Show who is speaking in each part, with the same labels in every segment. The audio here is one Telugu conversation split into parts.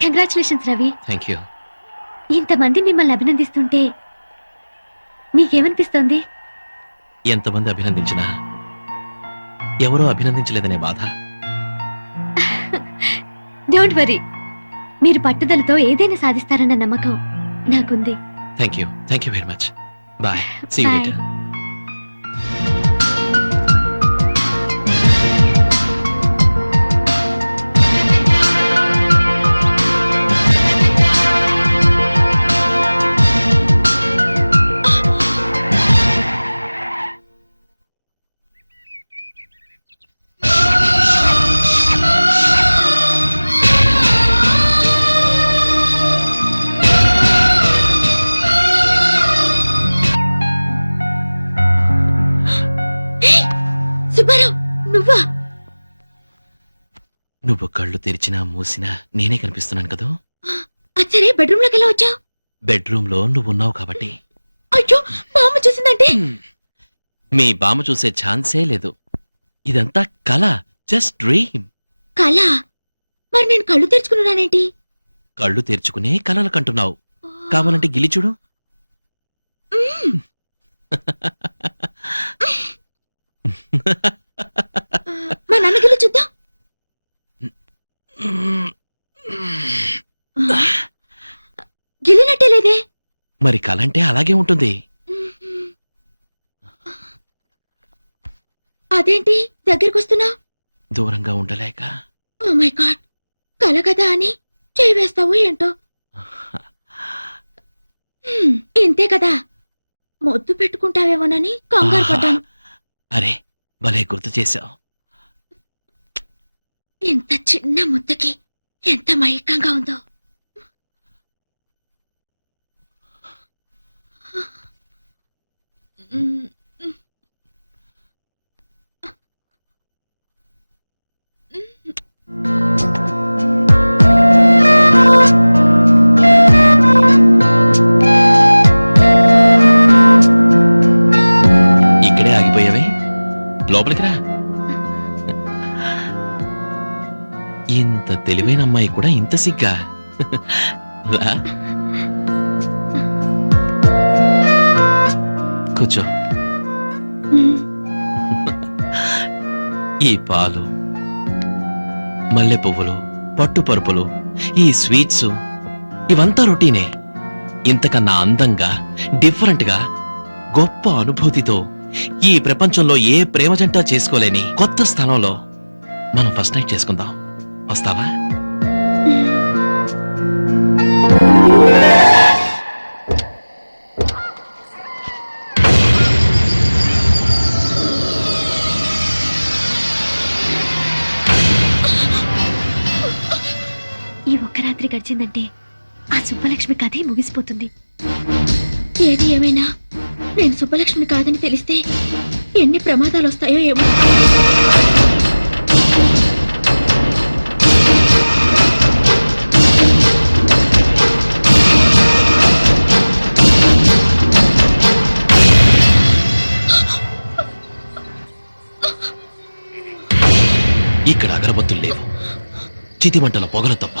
Speaker 1: కంగ్రాచులేషన్స్ రవి
Speaker 2: థ్యాంక్ యూ
Speaker 1: ఇంతమంది మిమ్మల్ని అభినందిస్తుంటే నీకేమనిపిస్తోంది
Speaker 2: ఎంతమంది అభినందించినా ఎవరో అభినందించలేదనే బాధ.
Speaker 1: డోంట్ వరీ మీరు పట్టుదలతో ఏదైనా సాధిస్తారన్న నమ్మకం నాకుంది.
Speaker 2: Thank you thank you very much bye see you. Later తెరిచినా మూసినా నేనే కనిపిస్తున్నాను కదా?
Speaker 1: అచ్చరే బెడ్రూమ్లోకి ఎలా వచ్చావు?
Speaker 2: బెడ్రూమ్లో నువ్వు ఉన్నావు కాబట్టి.
Speaker 1: అయ్యో మా అమ్మ చూసిందంటే
Speaker 2: మీ బామ్మ చూసే ఛాన్సే లేదు. ఇదంతా కళ జస్ట్ డ్రీమ్.
Speaker 1: కళ? మరి నేను కళ్ళు తెరుచుకున్నానేంటి?
Speaker 2: కళ్ళు తెరుచుకునే కలలు కంటున్నావు. కావాలంటే గిలి చూడు.
Speaker 1: గిల్లినట్టే లేదే
Speaker 2: మరి కళ అంటే అలాగే ఉంటుంది.
Speaker 1: అదేంటి? దగ్గరికి వస్తున్నా
Speaker 2: దూరంగా ఉండలేక.
Speaker 1: Oh my God. కల కదా అని చేయి వేస్తావు ఏంటో? హ్మ్, ఇంతే కదా. మొద్దు పెట్టుకుంటావేమోనని కంగారు పడ్డాను.
Speaker 2: అరే భలే గుర్తు చేశావు.
Speaker 1: ఇంత చిన్న ముద్దకి ఎంత మైకంగా ఉందో.
Speaker 2: కూడా ఇంత సిగ్గా కూర్చో. ఈ పాలు మల్లె పువ్వులు పట్టు పరుపులు ఈ స్వీట్స్ ఇవంతా రొటీనే. ఇంతకన్నా అందంగా డిఫరెంట్గా గొప్ప అనుభూతితో ఈ ప్రపంచంలో ఏ ప్రేమ జంట చేసుకోలేని కొత్త స్థానంలో మనం ఫస్ట్ నైట్ చేసుకుందాం. వస్తావా?
Speaker 1: రాత్రి గడిచిందంటే ఆ సుబ్బలక్ష్మి కథే ముగిసిపోతుంది. ఏది ఏమైనా నేను సుబ్బలక్ష్మి కాదని తెలిస్తే ఎన్ని ప్రమాదాలు వస్తాయో ఏమో.
Speaker 2: ఇక్కడ అగరబత్తులు లేవు. చితిమంటల పొగలు తప్ప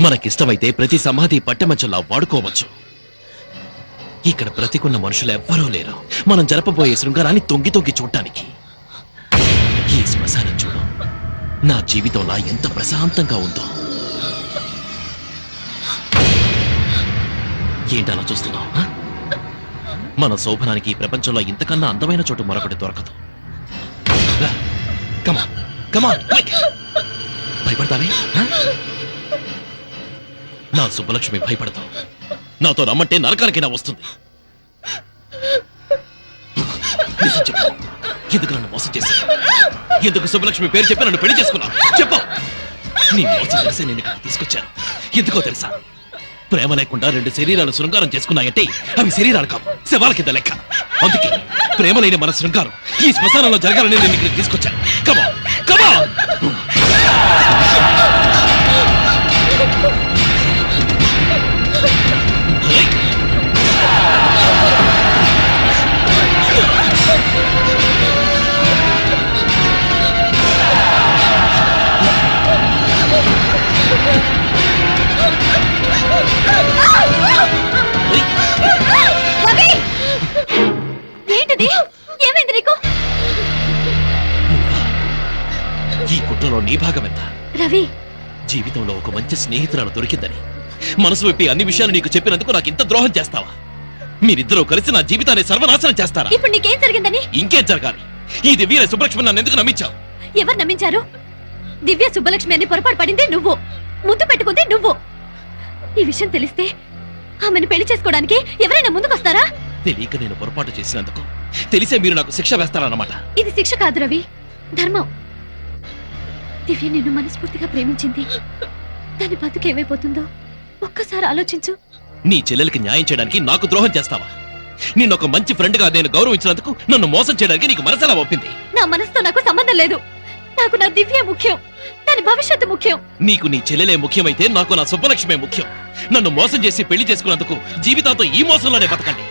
Speaker 2: మనకిష్టమైతే ప్రతి సమాధి పట్టెమంచంలా వాడుకోవచ్చు. ఇక్కడ బ్రతికున్న మనుషులు ఎవ్వరూ లేరు. మనం జరపబోయే శృంగారాన్ని తొంగి తొంగి చూడటానికి ఈ శ్మశానం చూడు. నా జీవితంలా ఎంత ప్రశాంతంగా ఉందో. ఏంటలా చూస్తున్నావు మన శోభనానికి ఈ ప్రపంచంలో ఇంతకన్నా అందమైన చోటు మరొకటి దొరకదు. రా, భయపడతావే నా సుబ్బలక్ష్మి భయపడతావు. నాతో రమ్మంటే నరకానికైనా వస్తుంది. నిజం చెప్పు. ఎందుకు నన్ను మోసం చేసి ఎందుకు సుబ్బలక్ష్మి పేరు చెప్పి నన్ను పెళ్ళి చేసుకున్నా చెప్పు. నీ మోసం తెలిసి నేను ఇక్కడ తీసుకొచ్చాను ఎందుకో తెలుసా? ప్రేమ లేకుండా రెండు శరీరాలు శృంగారం చేసుకున్నాయంటే అవి శరీరాలు కావు శవాల కింద లెక్క. అందుకే ప్రేమ లేని మన శృంగారం ఈ శ్మశానంలో జరగాలని నేను ఇక్కడికి తీసుకొచ్చాను. కమా కమా జీవితంలో ఒక మంచి స్నేహితురాలు దొరికిందని. మనసు విప్పి అన్ని విషయాలు నీకు చెప్పినందుకు నాకు ఇంత ద్రోహం చేస్తావా? మీరిద్దరూ కలిసి నా జీవితాన్ని సర్వనాశనం చేస్తారా?
Speaker 1: ఇప్పుడు నీకేం జరిగిందని?
Speaker 2: ఇంకేం జరగాలి? ఈ దివ్య సుబ్బలక్ష్మి నన్ను ఎందుకు నమ్మించావు?
Speaker 1: ఎవరు నమ్మించారు? దివ్య సుబ్బలక్ష్మి అని పొరపాటు పడింది నువ్వు. ముద్దు పెట్టుకుంది నువ్వు. ఈ విషయం తెలిస్తే ఆమెను పెళ్ళి చేసుకోవడానికి ఎవరైనా ముందుకొస్తారా
Speaker 2: తెలియక నేను పొరపాటు చేసినందుకు తెలిసే మీరు నాకు శిక్ష వేస్తారన్నమాట.
Speaker 1: ఇది శిక్ష కాదు రవి ధర్మం. దివ్య నిన్ను మనస్ఫూర్తిగా ప్రేమించింది. దాని బతుకు ఏమైపోతుందో ఒక్కసారి ఆలోచించు.
Speaker 2: నీ చెల్లెలకి న్యాయం చేయడానికి నాకు ద్రోహం చేస్తావా? నిన్ను ఒక మంచి ఫ్రెండ్గా నేను గౌరవించినందుకు నన్ను మోసం చేయడానికి నీకు మనసెలా ఒప్పింది?
Speaker 1: నా మనసుతో నాకు సంబంధం లేదు. నాకు నా దివ్య ముఖ్యం. దాని భవిష్యత్తు ముఖ్యం.
Speaker 2: నీకు నీ చెల్లెలే ముఖ్యమైతే నాకు నా సుబ్బలక్ష్మే ముఖ్యం. నన్ను మోసం చేసి పెళ్ళి చేసుకున్నందుకు జీవితాంతో ఈ మోసంలోనే బతకండి.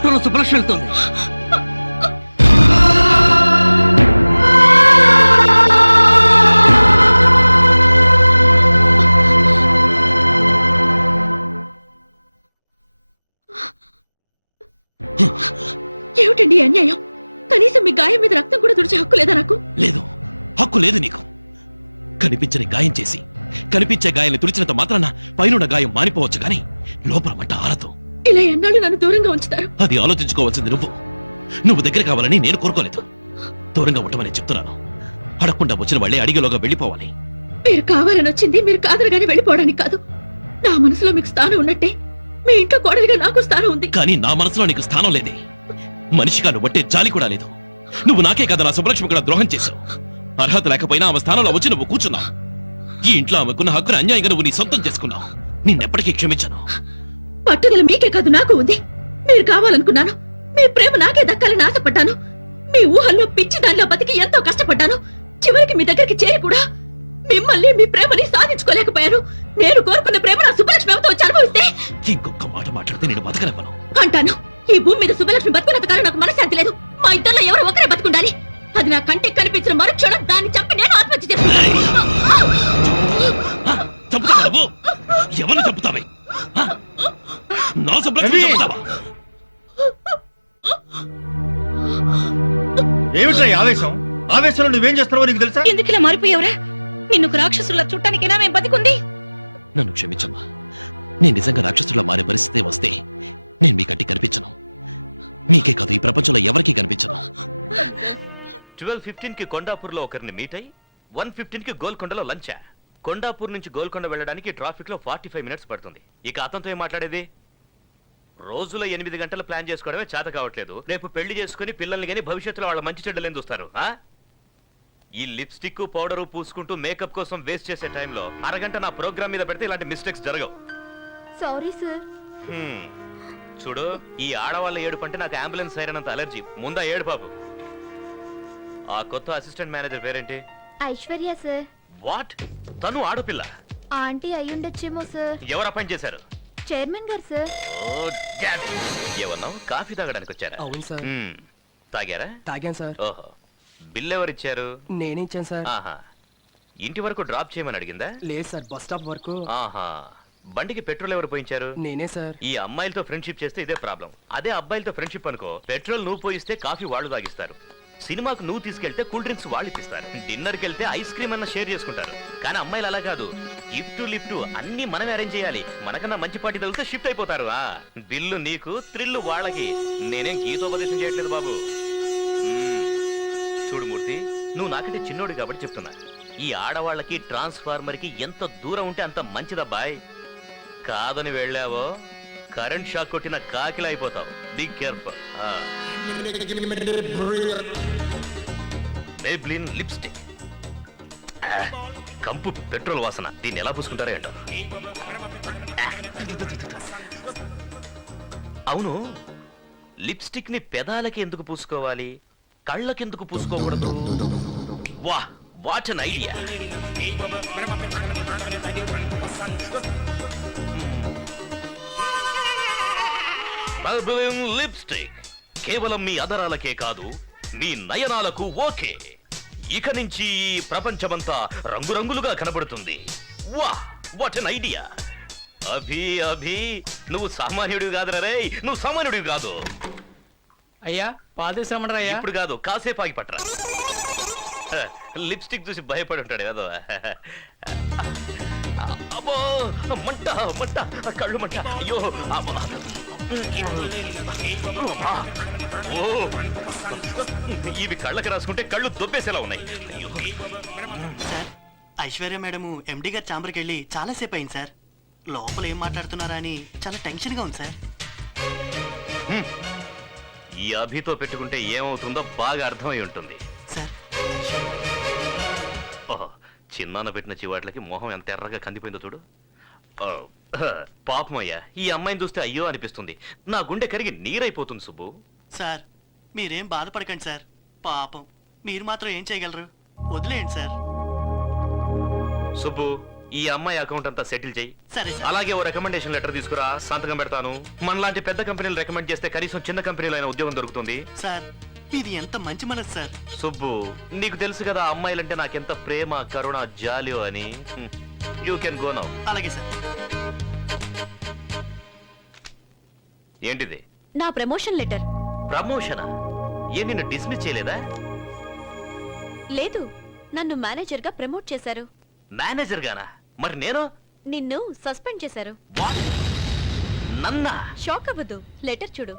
Speaker 3: ఆటోలో సుబ్బలక్ష్మి వెళ్తుంది.
Speaker 1: ఏమిటండి ఈ అన్యాయం? కనీసం మీ గాయం మీద రక్తం కూడా తుడిచే హక్కు లేదా నాకు?
Speaker 2: లేదు. హక్కు లేదు నీకు. కనిపించని గాయం చేసి కనిపించే గాయాన్ని తుడిచినంత మాత్రాన పైనున్న గాయం మానిపోవచ్చు గాని లోపల మంట ఆరదు.
Speaker 1: ఇలా ఎన్నాళ్ళు నన్ను దూరంగా ఉంచుతారు?
Speaker 2: అది ఆలోచించుకోవాల్సింది నువ్వు. నువ్వు దగ్గర కావాలని నేను కోరుకోలేదు. దూరంగా ఉండమని చెప్తున్నాను. అడగకుండా వచ్చిన వాళ్ళే అడిగేలోగా వెళ్ళిపోవాలి.
Speaker 1: మీరు కావాలని వచ్చింది మీరు కాదనగానే వెళ్ళిపోవడానికి కాదు. నా మనసులో మీకు స్థానం ఉన్నట్టే. మీ ఇంట్లో కోడలిగా నాకు స్థానం ఉంది.
Speaker 2: కానీ నా మనసులో నీకు స్థానం లేదే. మనిషిగా నువ్వు బట్టే జాలి కూడా లేదు. నువ్వు నాకే కదా నా సుబ్బలక్ష్మి కూడా ద్రోహం చేశావు. అర్హత లేకపోయినా ఆమె స్థానంలో వచ్చి నువ్వు కూర్చున్నావు. ఈ ఇంట్లో ఆమెకున్న హక్కును అన్యాయంగా నువ్వు నీ సొంతం చేసుకున్నావు. నిన్నెప్పటికీ క్షమించను.
Speaker 1: పట్టుదల మీకే కాదు నాకు ఉంది. మీరు కావాలనుకున్నాను. మీ ప్రేమ నాకే దక్కాలని ఆశపడ్డాను. మీ ఊహల్లో పిచ్చి దానిలో బతికి ఎంతో కష్టపడ్డాను. చివరికి మీ దగ్గరికి చేరి కూడా మిమ్మల్ని మీ ప్రేమని సాధించుకోలేకపోయాను. నేను కోరుకున్న ప్రేమ నా సుబ్బలక్ష్మి ఆమెతో వచ్చి అనుభవిస్తే
Speaker 2: ఇంకొక మాట మాట్లాడితే నేను బతకనివ్వను
Speaker 1: అంటాను. ఈ భూమి మీద సుబ్బలక్ష్మి బతుకున్నంత కాలం నాకు మనశ్శాంతి లేదు. మా ఇద్దరిలో ఎవరో ఒకరే బతుకుండాలి. అది నా కంటికి కనిపించిన మరుక్షణం దాన్ని చంపి నేను ఆత్మహత్య చేసుకున్నాను
Speaker 2: ఆ, చంపుతావా ఎవరిని? నా
Speaker 4: ఏమిట్రా ఈ ఆవేశం? ఆవేశంలో నువ్వేం చేస్తున్నావో నీకు తెలుసా?
Speaker 1: ఎందుకు ఇలా మారిపోయావురా? నిన్ను రాక్షసుల చుట్టానికైనా మేము బతికుంది?
Speaker 2: నన్ను క్షమించమ్మా. నేను నిజంగా రాక్షసులా మారే పరిస్థితి వస్తే నేను మీ కంటికి కనిపించను. మీకే కాదు ఈ ప్రపంచంలో ఎవరికీ కనిపించను.
Speaker 5: ట్వెల్వ్ ఫిఫ్టీన్కి కొండాపూర్లో ఒకరిని మీట్ అయి వన్ ఫిఫ్టీన్కి గోల్కొండలో లంచా. కొండాపూర్ నుంచి గోల్కొండ వెళ్ళడానికి ట్రాఫిక్లో ఫార్టీ ఫైవ్ మినిట్స్ పడుతుంది. ఇక అతనితో ఏం మాట్లాడేది? రోజులో ఎనిమిది గంటలు ప్లాన్ చేసుకోవడమే చేత కావట్లేదు. రేపు పెళ్ళి చేసుకుని పిల్లల్ని గాని భవిష్యత్తులో వాళ్ళ మంచి చెడ్డలేని చూస్తారు ఆ? ఈ లిప్స్టిక్ పౌడరు పూసుకుంటూ మేకప్ కోసం వేస్ట్ చేసే టైంలో అరగంట నా ప్రోగ్రామ్ మీద పెడితే ఇలాంటి మిస్టేక్స్ జరగవు.
Speaker 1: Sorry sir.
Speaker 5: హ్మ్. చూడు ఈ ఆడవాళ్ళ ఏడుపు అంటే నాకు అంబులెన్స్ అయినంత అలర్జీ. ముందా ఏడు బాబు. ఆ కొత్త అసిస్టెంట్ మేనేజర్ పేరేంటి?
Speaker 6: ఐశ్వర్య సార్.
Speaker 5: వాట్? తను ఆడపిల్ల.
Speaker 6: ఆంటీ అయ్యుండొచ్చేమో సార్.
Speaker 5: ఎవరు అపాయింట్ చేశారు?
Speaker 6: చైర్మన్ గారు సార్.
Speaker 5: Oh, damn. ఏమన్నావు కాఫీ తాగడానికి వచ్చారా?
Speaker 3: అవును సార్.
Speaker 5: తాగారా?
Speaker 3: తాగాను సార్.
Speaker 5: ఓహో. బిల్ ఎవరు ఇచ్చారు?
Speaker 3: నేనే ఇచ్చాను సార్.
Speaker 5: ఆహా. ఇంటి వరకు డ్రాప్ చేయమని అడిగిందా?
Speaker 3: లేదు సార్. బస్ స్టాప్ వరకు.
Speaker 5: ఆహా. బండికి పెట్రోల్ ఎవరు పోయించారు?
Speaker 3: నేనే సార్.
Speaker 5: ఈ అమ్మాయిలతో ఫ్రెండ్షిప్ చేస్తే ఇదే ప్రాబ్లం. అదే అబ్బాయిలతో ఫ్రెండ్షిప్ అనుకో పెట్రోల్ నువ్వు పోయిస్తే కాఫీ వాళ్ళు తాగిస్తారు. సినిమాకు నువ్వు తీసుకెళ్తే కూల్ డ్రింక్స్ వాళ్ళు ఇప్పిస్తారు. డిన్నర్కి వెళ్తే ఐస్ క్రీమ్ అన్న షేర్ చేసుకుంటారు. కానీ అమ్మాయిలు అలా కాదు. గిఫ్ట్ లిఫ్ట్ అన్ని మనమే అరేంజ్ చేయాలి. మనకన్నా మంచి పార్టీ తగిలితే షిఫ్ట్ అయిపోతారు. ఆ బిల్లు నీకు థ్రిల్లు వాళ్ళకి. నేనేం గీతోపదేశం చేయట్లేదు బాబు. చూడు మూర్తి నువ్వు నాకంటే చిన్నోడు కాబట్టి చెప్తున్నా. ఈ ఆడవాళ్ళకి ట్రాన్స్ఫార్మర్కి ఎంత దూరం ఉంటే అంత మంచిదబ్బాయ్. కాదని వెళ్ళావో కరెంట్ షాక్ కొట్టిన కాకిలా అయిపోతావు. బిగ్ కేర్ఫుల్ మేబ్లిన్ లిప్స్టిక్ కంపు పెట్రోల్ వాసన. దీన్ని ఎలా పూసుకుంటారో ఏంటో. అవును లిప్స్టిక్ని పెదాలకి ఎందుకు పూసుకోవాలి? కళ్ళకి ఎందుకు పూసుకోకూడదు? వా వాట్ అన్ ఐడియా లిప్స్టిక్ కేవలం మీ అదరాలకే కాదు మీ నయనాలకు ఓకే. ఇక నుంచి ఈ ప్రపంచమంతా రంగురంగులుగా కనబడుతుంది. వా what an idea Abhi Abhi నువ్వు సామాన్యుడివి కాదురా రే నువ్వు సామాన్యుడివి కాదు.
Speaker 3: అయ్యా పాదేశ్రమణరా అయ్యా.
Speaker 5: ఇప్పుడు కాదు కాసేపు ఆగి పట్టరా లిప్స్టిక్ చూసి భయపడి ఉంటాడు కదా అబ్బో మంట మంట కళ్ళు మంట. అయ్యో. ఓ ఇవి కళ్ళకి రాసుకుంటే కళ్ళు దొబ్బేసేలా ఉన్నాయి.
Speaker 7: సార్ ఐశ్వర్య మేడము ఎండి గారి ఛాంబర్కి వెళ్ళి చాలాసేపు అయింది సార్. లోపల ఏం మాట్లాడుతున్నారా అని చాలా టెన్షన్గా ఉంది సార్.
Speaker 5: ఈ అభితో పెట్టుకుంటే ఏమవుతుందో బాగా అర్థమై ఉంటుంది.
Speaker 7: సార్.
Speaker 5: ఓహో చిన్నాన్న పెట్టిన చివాట్లకి మొహం ఎంత ఎర్రగా కందిపోయిందో చూడు. పాపమయ్యా ఈ అమ్మాయిని చూస్తే అయ్యో అనిపిస్తుంది. నా గుండె కరిగి నీరైపోతుంది సుబ్బు.
Speaker 7: సార్ మీరేం బాధపడకండి సార్. పాపం. మీరు మాత్రం ఏం చేయగలరు? వదిలేయండి సార్.
Speaker 5: సుబ్బు ఈ అమ్మాయి అకౌంట్ అంతా సెటిల్ చేయి.
Speaker 7: సరే సార్.
Speaker 5: అలాగే ఓ రికమెండేషన్ లెటర్ తీసుకురా సంతకం పెడతాను. మనలాంటి పెద్ద కంపెనీలు రికమెండ్ చేస్తే కనీసం చిన్న కంపెనీలో అయినా ఉద్యోగం దొరుకుతుంది.
Speaker 7: సార్ ఇది ఎంత మంచి మనసు సార్.
Speaker 5: సుబ్బు నీకు తెలుసు కదా అమ్మాయిలంటే నాకెంత ప్రేమ కరుణ జాలి అని. యూ కెన్ గో నౌ
Speaker 7: అలాగే సార్.
Speaker 5: ఏంటిది?
Speaker 1: నా ప్రమోషన్ లెటర్.
Speaker 5: ప్రమోషనా? ఏ నిన్ను డిస్మిస్ చేయలేదా?
Speaker 1: లేదు నన్ను మేనేజర్గా ప్రమోట్ చేశారు.
Speaker 5: మేనేజర్ గానా మరి నేను?
Speaker 1: నిన్ను సస్పెండ్ చేశారు.
Speaker 5: నన్నా?
Speaker 1: షాక్ అవ్వద్దు. లెటర్ చూడు.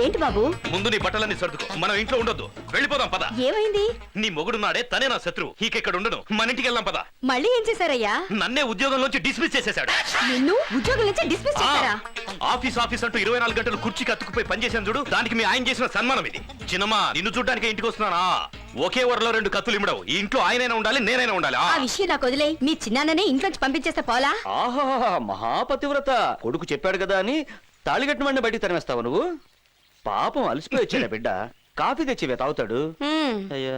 Speaker 1: ఏంటి బాబు?
Speaker 5: ముందు నీ బట్టలన్నీ సర్దుకో. మనం ఇంట్లో ఉండొద్దు. వెళ్ళిపోదాం పద.
Speaker 1: ఏమైంది?
Speaker 5: నీ మొగుడు నాడే తనే నా శత్రువు. ఇక్కడ ఉండను మన ఇంటికి వెళ్దాం పద.
Speaker 1: మళ్ళీ ఏం చేశారయ్యా?
Speaker 5: నన్నే ఉద్యోగంలోంచి డిస్మిస్ చేసేశాడు.
Speaker 1: నిన్ను ఉద్యోగం నుంచి డిస్మిస్ చేశారా?
Speaker 5: ఆఫీస్ ఆఫీస్ అంటూ ఇరవై నాలుగు గంటలు కుర్చీకి అతుకుపోయి పనిచేసాను చూడు. దానికి మీ ఆయన చేసిన సన్మానం ఇది. చిన్నమ్మా నిన్ను చూడడానికి ఇంటికి వస్తున్నానా? ఒకే వరలో రెండు కత్తులు ఇమ్మడవు. ఈ ఇంట్లో ఆయనైనా ఉండాలి నేనైనా ఉండాలి. ఆ.
Speaker 1: విషయం నాకు వదిలే మీ చిన్నాన్ననే ఇంట్లోంచి పంపించేస్తే పోలా?
Speaker 8: ఆహా మహాపతివ్రత. కొడుకు చెప్పాడు కదా అని తాళిగట్టిన వాడిని బయటికి తరిమేస్తావు నువ్వు? పాపం అలసిపోయి వచ్చాడా బిడ్డ? కాఫీ తెచ్చివే తాగుతాడు. అయ్యా.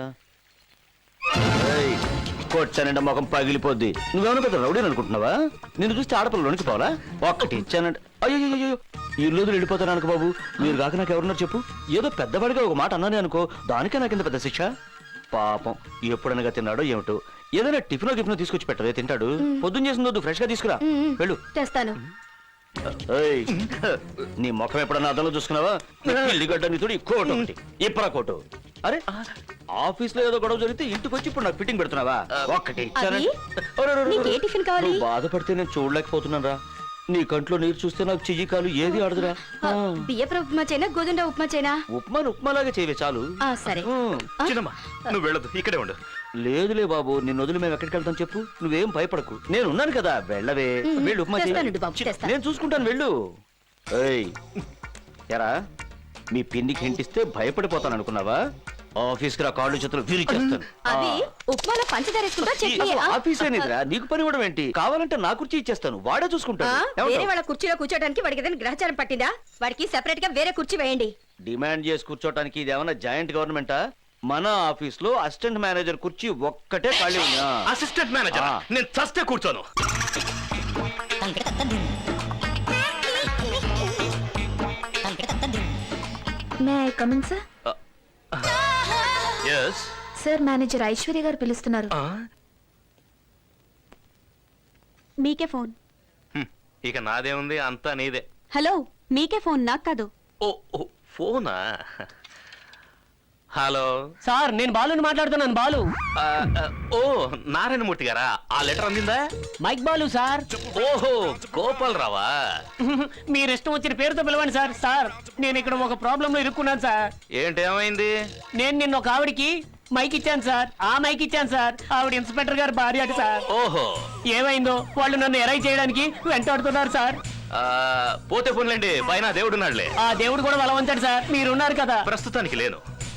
Speaker 8: కొట్టానంటే ముఖం పగిలిపోద్ది. నువ్వేమైనా పెద్ద రౌడీని అనుకుంటున్నావా? నిన్ను చూస్తే ఆడపిల్ల లోనికి పోవాలా? ఒక్కటి ఇచ్చానంటే అయ్యో అయ్యో ఇల్లు వదిలి వెళ్ళిపోతాను అనుకో బాబు. మీరు కాక నాకు ఎవరున్నారు చెప్పు? ఏదో పెద్దవాడిగా ఒక మాట అన్నానే అనుకో. దానికే నాకు ఇంత పెద్ద శిక్ష? పాపం. ఎప్పుడనగా తిన్నాడో ఏమిటో? ఏదైనా టిఫిన్ గిఫిన్ తీసుకొచ్చి పెట్టవే తింటాడు. పొద్దున్న చేసిన వద్దు ఫ్రెష్గా తీసుకురా వెళ్ళు.
Speaker 1: తెస్తాను.
Speaker 8: ఏయ్, నీ ముఖం ఎప్పుడన్నా అద్దంలో చూసుకున్నావా? ఇల్లిగడ్డ నీ తోడు ఈ కోటు ఒకటి. ఇప్పరా కోటు. అరే ఆఫీస్లో ఏదో గొడవ జరిగితే ఇంటికి వచ్చి ఇప్పుడు నాకు ఫిట్టింగ్ పెడుతున్నావా? ఒక్కటి ఇచ్చానంటే- అరే, అరే, అరే,
Speaker 1: నీకు ఏ
Speaker 8: అరే.
Speaker 1: టిఫిన్ కావాలి?
Speaker 8: నువ్వు బాధపడితే నేను చూడలేకపోతున్నాను రా నీ కంట్లో నీరు చూస్తే నాకు చెయ్యి కాలు ఏది ఆడదురా? ఆ.
Speaker 1: బియ్యపు ఉప్మా చైనా గోధుమ ఉప్మా చైనా?
Speaker 8: ఉప్మాను ఉప్మాలాగా చేయవే చాలు.
Speaker 1: ఆ సరే.
Speaker 8: ఉమ్.
Speaker 5: చిన్నమ్మా నువ్వు వెళ్ళదు ఇక్కడే ఉండు.
Speaker 8: లేదులే బాబు నిన్ను వదిలి మేము ఎక్కడికి వెళ్తాం చెప్పు. నువ్వేం భయపడకు. నేను ఉన్నాను కదా వెళ్ళవే. వెళ్ళు ఉప్మా చెయ్యి.
Speaker 1: తెస్తానండి బాబు,
Speaker 8: చి-
Speaker 1: తెస్తాను.
Speaker 8: నేను చూసుకుంటాను వెళ్ళు. ఏయ్ ఎరా మీ పిన్నికి హింటిస్తే భయపడిపోతాను అనుకున్నావా? ఆఫీస్కి రా కాళ్ళు చేతులు విరిచేస్తాను.
Speaker 1: అది ఉప్మాలో పంచదార వేసుకుంటా చట్నీ ఆ?
Speaker 8: ఆఫీస్ ఏనిదిరా నీకు పని కూడా ఏంటి? కావాలంటే నా కుర్చీ ఇచ్చేస్తాను. వాడే
Speaker 1: ఆ,
Speaker 8: చూసుకుంటాడు
Speaker 1: వేరే
Speaker 8: ఏమంటావ్?
Speaker 1: వాళ్ళ కుర్చీలో కూర్చోడానికి వాడికి ఏదైనా గ్రహచారం పట్టిందా? వాడికి సెపరేట్గా వేరే కుర్చీ వేయండి.
Speaker 8: డిమాండ్ చేసి కూర్చోటానికి ఇది ఏమన్నా జాయింట్ గవర్నమెంటా? మన ఆఫీస్లో అసిస్టెంట్ మేనేజర్ కుర్చీ ఒక్కటే ఖాళీ ఉందా?
Speaker 5: Assistant manager?
Speaker 8: ఆ.
Speaker 5: నేను చస్తే కూర్చోను.
Speaker 6: May I coming sir
Speaker 5: yes
Speaker 6: sir manager Aishwarya గారు పిలుస్తున్నారు.
Speaker 1: మీకే ఫోన్.
Speaker 5: ఇక నాదేముంది అంతా నీదే.
Speaker 1: హలో మీకే ఫోన్ నాకు కాదు.
Speaker 5: ఓ ఓ ఫోనా? హలో.
Speaker 3: సార్ నేను బాలుని మాట్లాడుతున్నాను బాలు.
Speaker 5: ఆ, ఆ, ఓ నారాయణమూర్తి గారా? ఆ లెటర్ అందిందా?
Speaker 3: Mike Balu sir.
Speaker 5: ఓహో గోపాల్ రావా
Speaker 3: మీరు ఇష్టం వచ్చిన పేరుతో పిలవండి సార్. సార్ నేను ఇక్కడ ఒక ప్రాబ్లం లో ఇరుక్కున్నాను సార్.
Speaker 5: ఏంటి ఏమైంది?
Speaker 3: నేను నిన్న ఒక ఆవిడికి మైక్ ఇచ్చాను సార్. ఆ మైక్ ఇచ్చాను సార్. ఆవిడ ఇన్స్పెక్టర్ గారు భార్య అట సార్.
Speaker 5: ఓహో.
Speaker 3: ఏమైందో వాళ్ళు నన్ను ఎరై చేయడానికి వెంటాడుతున్నారు సార్.
Speaker 5: ఆ, పోతే పోన్లేండి పైన దేవుడున్నాడులే.
Speaker 3: ఆ దేవుడు కూడా బలవంతాడు సార్. మీరున్నారు కదా.
Speaker 5: ప్రస్తుతానికి లేను.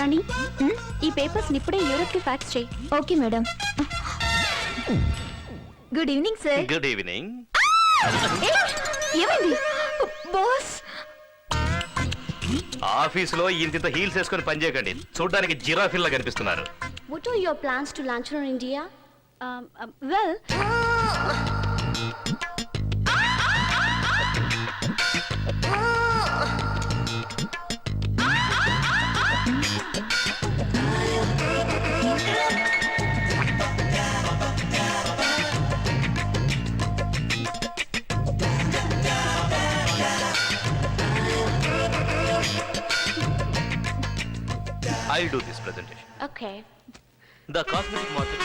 Speaker 6: రాణి. ఈ పేపర్స్ ఇప్పుడే యూరోప్కి ఫ్యాక్స్ చేయి. Okay madam. Good evening sir.
Speaker 5: Good evening.
Speaker 6: ఏమైంది? బాస్.
Speaker 5: ఆఫీసులో ఇంతింత హీల్స్ వేసుకొని పనిచేయకండి చూడడానికి జిరాఫిల్లా కనిపిస్తున్నారు.
Speaker 6: What are your plans to launch on India? Um,
Speaker 5: I do this presentation
Speaker 6: okay.
Speaker 5: Cosmetic market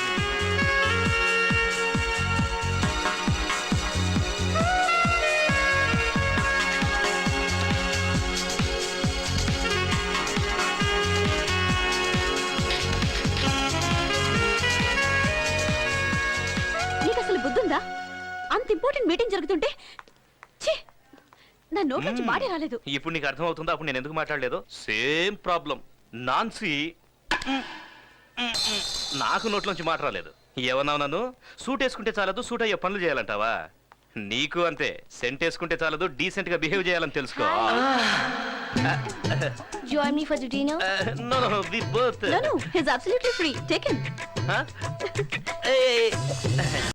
Speaker 1: నీకు అసలు బుద్ధుందా? అంత ఇంపార్టెంట్ మీటింగ్ జరుగుతుంటే ఛీ! నా నోట్ నుంచి మాడే రాలేదు.
Speaker 5: ఇప్పుడు నీకు అర్థమవుతుందా? అప్పుడు నేను ఎందుకు మాట్లాడలేదు? Same problem Nancy. నాకు నోట్లోంచి మాట రాలేదు. ఏమన్నావు నన్ను? సూట్ వేసుకుంటే చాలదు సూట్ అయ్యే పనులు చేయాలంటావా? నీకు అంతే. సెంట్ వేసుకుంటే చాలదు డీసెంట్గా బిహేవ్ చేయాలని తెలుసుకో.
Speaker 6: Join me for the dinner?
Speaker 5: No no the birth
Speaker 1: No, no, he's absolutely free. Take him.